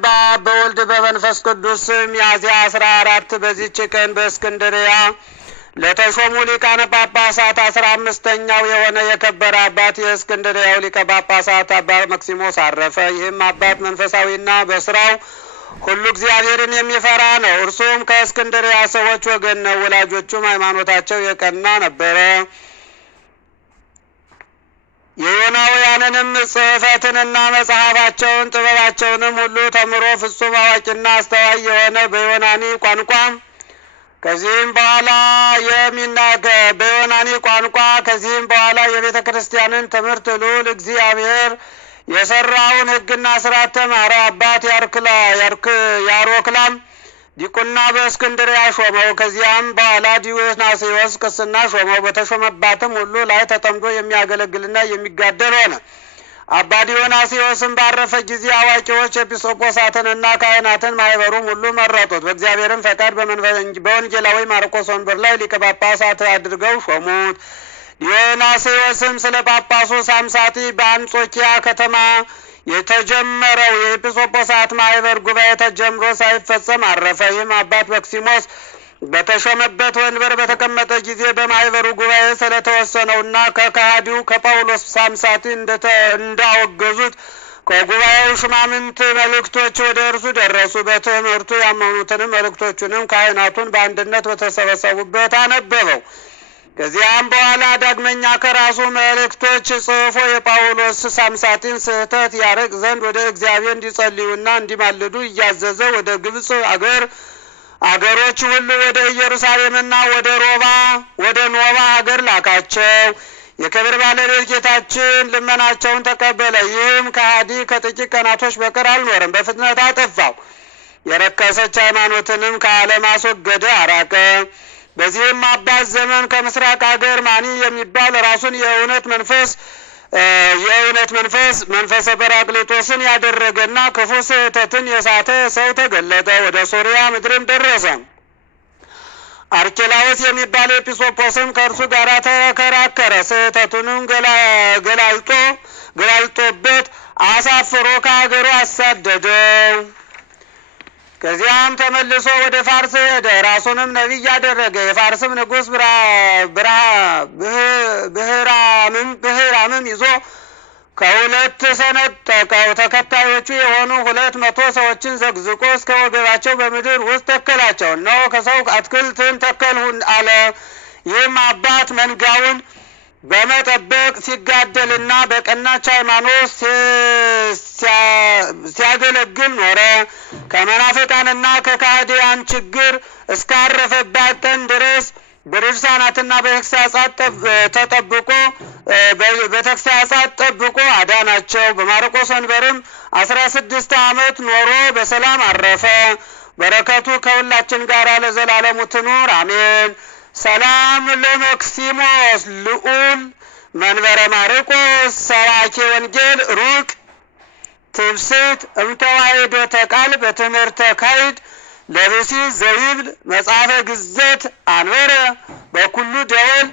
በአብ በወልድ በመንፈስ ቅዱስ ስም ሚያዝያ 14 በዚህች ቀን በእስክንድርያ ለተሾሙ ሊቃነ ጳጳሳት 15ኛው የሆነ የከበረ አባት የእስክንድርያው ሊቀ ጳጳሳት አባ መክሲሞስ አረፈ። ይህም አባት መንፈሳዊና በስራው ሁሉ እግዚአብሔርን የሚፈራ ነው። እርሱም ከእስክንድርያ ሰዎች ወገን ነው። ወላጆቹም ሃይማኖታቸው የቀና ነበረ። የዮናውያንንም ጽሕፈትንና መጽሐፋቸውን ጥበባቸውንም ሁሉ ተምሮ ፍጹም አዋቂና አስተዋይ የሆነ በዮናኒ ቋንቋ ከዚህም በኋላ የቤተ ክርስቲያንን ትምህርት ልዑል እግዚአብሔር የሰራውን ሕግና ስርዓት ተማረ። አባት ያሮክላም ዲቁና በእስክንድርያ ሾመው። ከዚያም በኋላ ዲዮናስዮስ ቅስና ሾመው። በተሾመባትም ሁሉ ላይ ተጠምዶ የሚያገለግልና የሚጋደል ሆነ። አባ ዲዮናስዮስም ባረፈ ጊዜ አዋቂዎች ኤጲስቆጶሳትንና ካህናትን ማህበሩም ሁሉ መረጡት። በእግዚአብሔርም ፈቃድ በወንጌላዊ ማርቆስ ወንበር ላይ ሊቀ ጳጳሳት አድርገው ሾሙት። ዲዮናስዮስም ስለ ጳጳሱ ሳምሳቲ በአንጾኪያ ከተማ የተጀመረው የኤጲስቆጶሳት ማህበር ጉባኤ ተጀምሮ ሳይፈጸም አረፈ። ይህም አባት መክሲሞስ በተሾመበት ወንበር በተቀመጠ ጊዜ በማህበሩ ጉባኤ ስለተወሰነውና ከከሃዲው ከጳውሎስ ሳምሳቲ እንዳወገዙት ከጉባኤው ሽማምንት መልእክቶች ወደ እርሱ ደረሱ። በትምህርቱ ያመኑትንም መልእክቶቹንም ካህናቱን በአንድነት በተሰበሰቡበት አነበበው። ከዚያም በኋላ ዳግመኛ ከራሱ መልእክቶች ጽፎ የጳውሎስ ሳምሳቲን ስህተት ያርቅ ዘንድ ወደ እግዚአብሔር እንዲጸልዩና እንዲማልዱ እያዘዘ ወደ ግብጽ አገሮች ሁሉ ወደ ኢየሩሳሌምና ወደ ኖባ አገር ላካቸው። የክብር ባለቤት ጌታችን ልመናቸውን ተቀበለ። ይህም ከሃዲ ከጥቂት ቀናቶች በቀር አልኖርም፣ በፍጥነት አጠፋው። የረከሰች ሃይማኖትንም ከዓለም አስወገደ፣ አራቀ። በዚህም አባት ዘመን ከምስራቅ ሀገር ማኒ የሚባል ራሱን የእውነት መንፈስ መንፈሰ ጰራቅሊጦስን ያደረገና ክፉ ስህተትን የሳተ ሰው ተገለጠ። ወደ ሶርያ ምድርም ደረሰ። አርኬላዎስ የሚባል ኤጲስቆጶስም ከእርሱ ጋር ተከራከረ። ስህተቱንም ገላልጦበት አሳፍሮ ከሀገሩ አሳደደው። ከዚያም ተመልሶ ወደ ፋርስ ሄደ። ራሱንም ነቢይ ያደረገ። የፋርስም ንጉሥ ብህራምም ይዞ ከሁለት ሰነጠቀው። ተከታዮቹ የሆኑ 200 ሰዎችን ዘግዝቆ እስከ ወገባቸው በምድር ውስጥ ተከላቸው። እነሆ ከሰው አትክልትን ተከልሁ አለ። ይህም አባት መንጋውን በመጠበቅ ሲጋደልና በቀናች ሃይማኖት ሲያገለግል ኖረ። ከመናፍቃንና ከካህዲያን ችግር እስካረፈባት ቀን ድረስ በድርሳናትና በተግሳጻት ጠብቆ አዳናቸው። በማርቆስ ወንበርም 16 ዓመት ኖሮ በሰላም አረፈ። በረከቱ ከሁላችን ጋር ለዘላለሙ ትኑር አሜን። ሰላም ለመክሲሞስ ልዑል መንበረ ማርቆስ ሰባኬ ወንጌል ሩቅ ትብስት እምተዋሕዶ ተቃል በትምህርተ ካይድ ለብሲ ዘይብል መጽሐፈ ግዘት አንበረ በኩሉ ደወል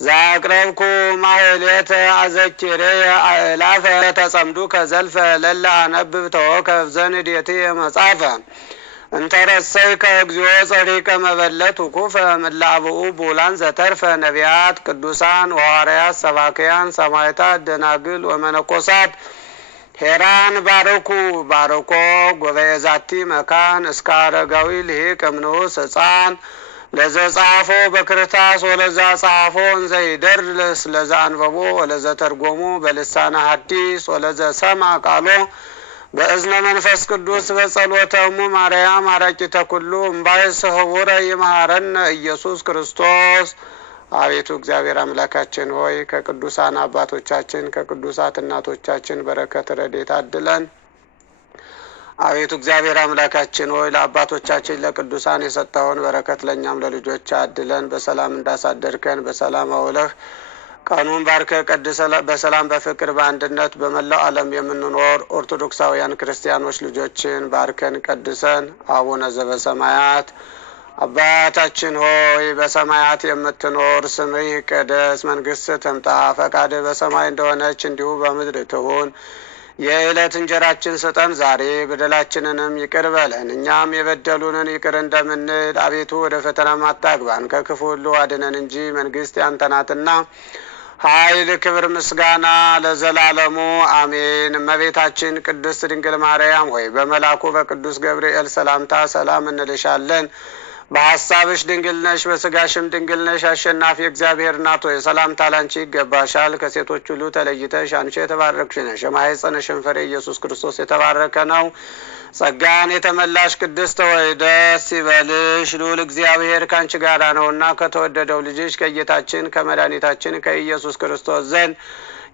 ዛቅረብኩ ማህሌተ አዘኪሬ አእላፈ ተጸምዱ ከዘልፈ ለላ አነብብ ተወከፍ ዘንዴቴ መጽሐፈ እንተረሰይ ከእግዚኦ ጸሪቀ መበለት ውኩፈ ምላብኡ ቡላን ዘተርፈ ነቢያት ቅዱሳን ወሐዋርያት ሰባክያን ሰማዕታት ደናግል ወመነኮሳት ሄራን ባርኮ ጉባኤ ዛቲ መካን እስከ አረጋዊ ልሂቅ እምንዑስ ሕፃን ለዘጻፎ በክርታስ ወለዛ ጻፎ እንዘይደርስ ለዛ አንበቦ ወለዘ ተርጎሙ በልሳነ ሐዲስ ወለዘ ሰማ ቃሎ በእዝነ መንፈስ ቅዱስ በጸሎተሙ ማርያም አራቂተ ኩሉ እምባይስ ህቡረ ይምሃረነ ኢየሱስ ክርስቶስ። አቤቱ እግዚአብሔር አምላካችን ሆይ ከቅዱሳን አባቶቻችን ከቅዱሳት እናቶቻችን በረከት ረድኤት አድለን። አቤቱ እግዚአብሔር አምላካችን ሆይ ለአባቶቻችን ለቅዱሳን የሰጠውን በረከት ለእኛም ለልጆች አድለን። በሰላም እንዳሳደርከን በሰላም አውለህ ቀኑን ባርከ ቀድሰ በሰላም በፍቅር በአንድነት በመላው ዓለም የምንኖር ኦርቶዶክሳውያን ክርስቲያኖች ልጆችን ባርከን ቀድሰን አቡነ ዘበሰማያት አባታችን ሆይ በሰማያት የምትኖር ስምህ ይቀደስ፣ መንግስትህ ትምጣ፣ ፈቃድህ በሰማይ እንደሆነች እንዲሁ በምድር ትሁን። የዕለት እንጀራችን ስጠን ዛሬ፣ በደላችንንም ይቅር በለን እኛም የበደሉንን ይቅር እንደምንል። አቤቱ ወደ ፈተናም አታግባን ከክፉ ሁሉ አድነን እንጂ መንግሥት ያንተ ናትና ኃይል፣ ክብር፣ ምስጋና ለዘላለሙ አሜን። እመቤታችን ቅድስት ድንግል ማርያም ሆይ በመልአኩ በቅዱስ ገብርኤል ሰላምታ ሰላም እንልሻለን። በሐሳብሽ ድንግል ነሽ፣ በሥጋሽም ድንግል ነሽ። አሸናፊ እግዚአብሔር እናት ሆይ ሰላምታ ላንቺ ይገባሻል። ከሴቶች ሁሉ ተለይተሽ አንቺ የተባረክሽ ነሽ፣ የማኅፀንሽም ፍሬ ኢየሱስ ክርስቶስ የተባረከ ነው። ጸጋን የተመላሽ ቅድስት ሆይ ደስ ይበልሽ፣ ልዑል እግዚአብሔር ከአንቺ ጋር ነውና ከተወደደው ልጅሽ ከጌታችን ከመድኃኒታችን ከኢየሱስ ክርስቶስ ዘንድ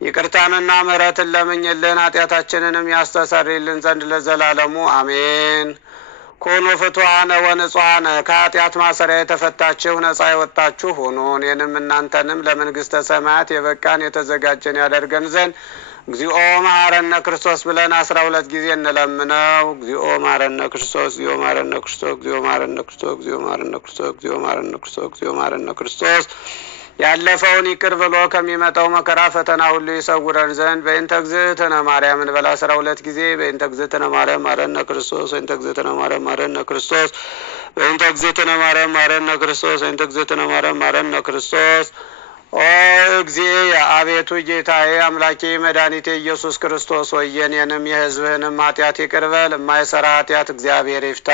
ይቅርታንና ምሕረትን ለምኝልን ኃጢአታችንንም ያስተሰርይልን ዘንድ ለዘላለሙ አሜን። ኩኑ ፍቱሐነ ወንጹሐነ፣ ከኃጢአት ማሰሪያ የተፈታችሁ ነጻ የወጣችሁ ሁኑ። እኔንም እናንተንም ለመንግሥተ ሰማያት የበቃን የተዘጋጀን ያደርገን ዘንድ እግዚኦ መሐረነ ክርስቶስ ብለን 12 ጊዜ እንለምነው። እግዚኦ መሐረነ ክርስቶስ፣ እግዚኦ መሐረነ ክርስቶስ፣ እግዚኦ መሐረነ ክርስቶስ፣ እግዚኦ መሐረነ ክርስቶስ፣ እግዚኦ መሐረነ ክርስቶስ፣ እግዚኦ መሐረነ ክርስቶስ። ያለፈውን ይቅር ብሎ ከሚመጣው መከራ ፈተና ሁሉ ይሰውረን ዘንድ በእንተ እግዝእትነ ማርያም እንበል 12 ጊዜ። በእንተ እግዝእትነ ማርያም መሐረነ ክርስቶስ፣ በእንተ እግዝእትነ ማርያም መሐረነ ክርስቶስ፣ በእንተ እግዝእትነ ማርያም መሐረነ ክርስቶስ፣ በእንተ እግዝእትነ ማርያም መሐረነ ክርስቶስ። ኦ እግዚእ አቤቱ ጌታዬ አምላኬ መድኃኒቴ ኢየሱስ ክርስቶስ ሆይ የኔንም የሕዝብህንም ኃጢአት ይቅር በል። የማይሰራ ኃጢአት እግዚአብሔር ይፍታ።